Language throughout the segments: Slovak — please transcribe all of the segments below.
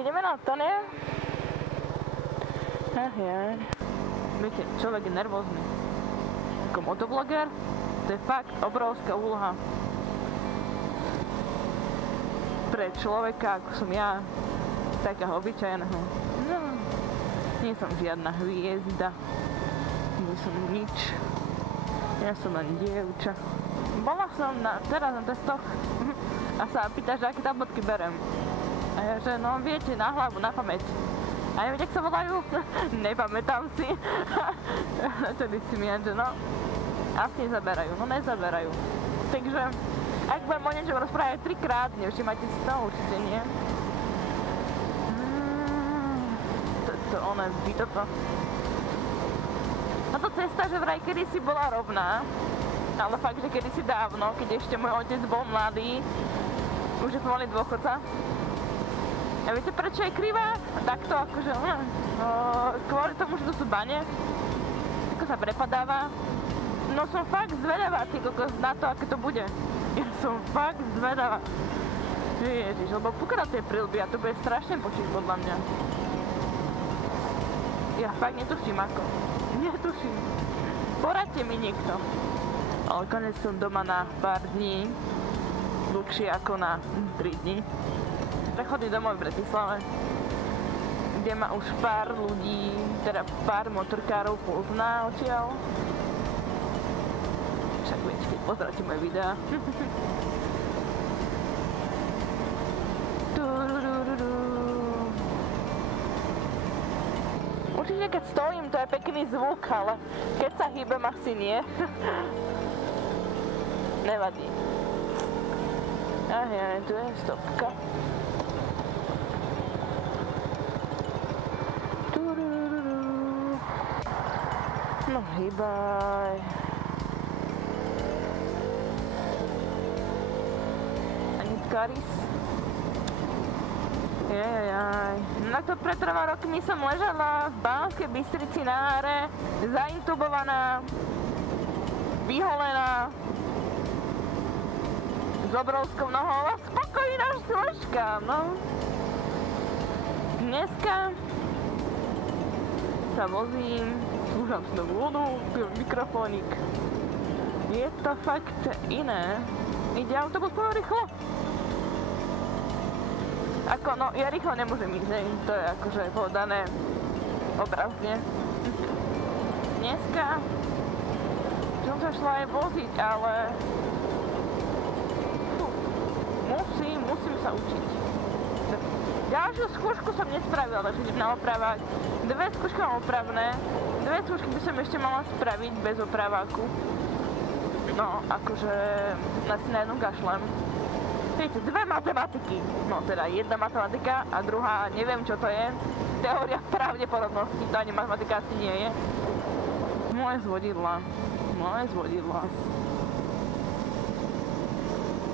ideme na to, nie? Ach ja. Viete, človek je nervózny. Ako motovloger, to je fakt obrovská úloha. Pre človeka, ako som ja, takého obyčajného. No, nie som žiadna hviezda. Nie som nič. Ja som len dievča. Bola som teraz na testoch a sa pýta, že aké tabletky berem. A ja, že no viete, na hlavu, na pamäť. A ja, jak sa volajú? Nepamätám si. Tedy si mi že no, asi nezaberajú, no nezaberajú. Takže, ak budem o niečom rozprávať 3-krát, nevšimajte si to, určite nie. Toto. No to cesta, že vraj kedysi bola rovná, ale fakt, že kedysi dávno, keď ešte môj otec bol mladý, už je pomaly dôchodca. A viete, prečo je krivá? Takto akože, kvôli tomu, že to sú bane, ako sa prepadáva. No som fakt zvedavá, ty kokos, na to, aké to bude. Ja som fakt zvedavá. Ježiš, lebo pokiaľ tie prilby a to bude strašne počuť podľa mňa. Ja fakt netuším ako. Netuším. Poradte mi niekto. Ale konec som doma na pár dní. Dlhšie ako na 3 dní. Prechodný domov v Bratislave, kde ma už pár ľudí, teda pár motorkárov pozná odtiaľ. Však viete, keď pozráte moje videá. Určite keď stojím, to je pekný zvuk, ale keď sa hýbem, asi nie. Nevadí. Ach ja, tu je stopka. No hýbaj. Ani karis. Jajajaj. Na to pred 3 rokmi som ležala v Banskej Bystrici na Áre, zaintubovaná, vyholená, s obrovskou nohou a spokojná složka, no. Dneska sa vozím, slúžam si novú vodu, pijem mikrofónik. Je to fakt iné. Ide autobus plno rýchlo. Ako, no, ja rýchlo nemôžem ísť, ne? To je akože povedané obrazne. Dneska som sa šla aj voziť, ale musím sa učiť. Ďalšiu skúšku som nespravila, takže idem na opravák. 2 skúšky mám opravné, 2 skúšky by som ešte mala spraviť bez opraváku. No, akože asi na jednu kašlem. Viete, 2 matematiky. No teda, 1 matematika a druhá, neviem čo to je. Teória pravdepodobnosti, to ani matematika asi nie je. Moje zvodidla.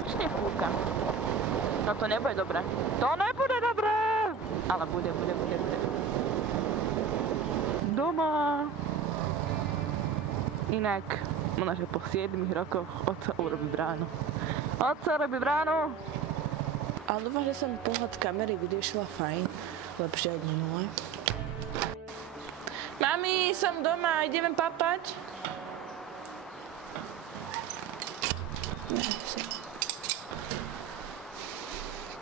Určite fúka. No to nebude dobré. To nebude dobré! Ale bude. Doma. Inak, možno, že po 7 rokoch otca urobí bránu. Ale dúfam, že som pohľad kamery vyriešila fajn. Lepšie ak minule. Mami, som doma, ideme papať?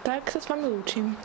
Tak sa s vami lúčim.